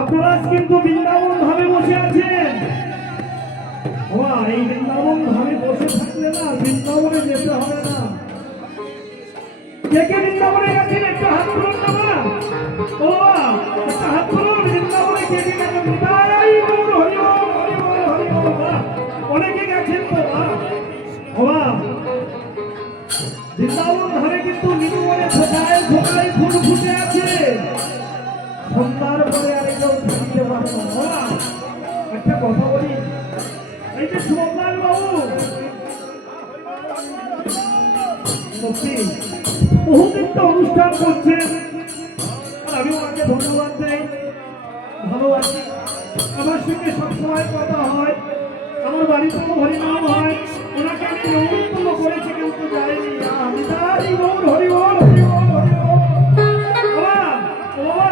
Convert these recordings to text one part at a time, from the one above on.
আপনারা কিন্তু বৃন্দাবন ধামে বসে আছেন। এই বৃন্দাবন ধামে বসে থাকলে না বৃন্দাবনে যেতে হবে না। কে কে বৃন্দাবনে গেছেন একটু হাত তুলুন না মা। একটা হাত তুলুন। বৃন্দাবনে কে কে গেছেন? অনেকে গেছেন তো মা। বৃন্দাবন ধামে কিন্তু নির্মলে ফোটায় ফোটায় ফুল ফুটে আছে। সন্ধ্যার পরে আর কেউ থাকতে পারবে না। একটা কথা বলি, এই যে সুমনলাল বাবু সত্যি বহুদিন তো অনুষ্ঠান করছেন, আমি ওনাকে ধন্যবাদ দেই, ভালোবাসি। আমার সঙ্গে সবসময় কথা হয়, আমার বাড়িতেও হরিনাম হয়। ওনাকে আমি নিমন্ত্রণ করেছি কিন্তু যাইনি। আমি তাই গৌর হরিবল হরিবল হরিবল। বাবা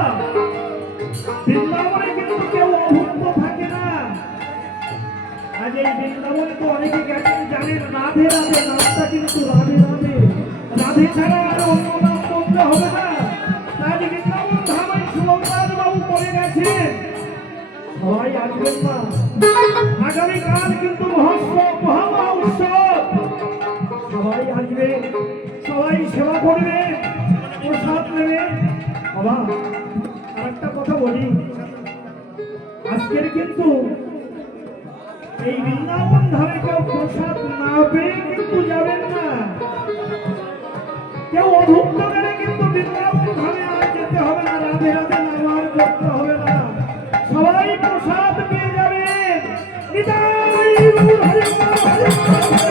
বৃন্দাবনে কিন্তু কেউ অভুক্ত থাকে না। আজ এই বৃন্দাবনে তো অনেকে গেছেন জানেন রাধে রাধে নামটা কিন্তু রাধে রাধে, রাধে ছাড়া আর অন্য নাম বলতে হবে না। আজ বৃন্দাবন ধামে সুমনলাল বাবু করে গেছেন। সবাই আসবেন না, আগামীকাল কিন্তু মহা উৎসব। সবাই আসবে, সবাই সেবা করবে, প্রসাদ নেবে। বাবা আরেকটা কথা বলি, আজকের কিন্তু এই বৃন্দাবন ধারে কেউ প্রসাদ না পেয়ে কিন্তু যাবেন না। কেউ অভুক্ত গেলে কিন্তু বৃন্দাবন ধারে আর যেতে হবে না, রাধে রাধে নাম আর করতে হবে না, সবাই প্রসাদ পেয়ে যাবে। নিতাই গৌর হরি বল, হরি বল।